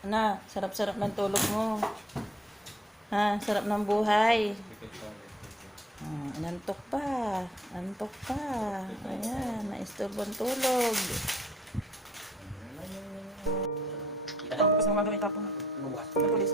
Ano, sarap-sarap ng tulog mo. Ha, sarap ng buhay. Antok pa. Antok pa. Ayan, naisturbo ang tulog. Bukas na mga gawin tapon. Ng pulis.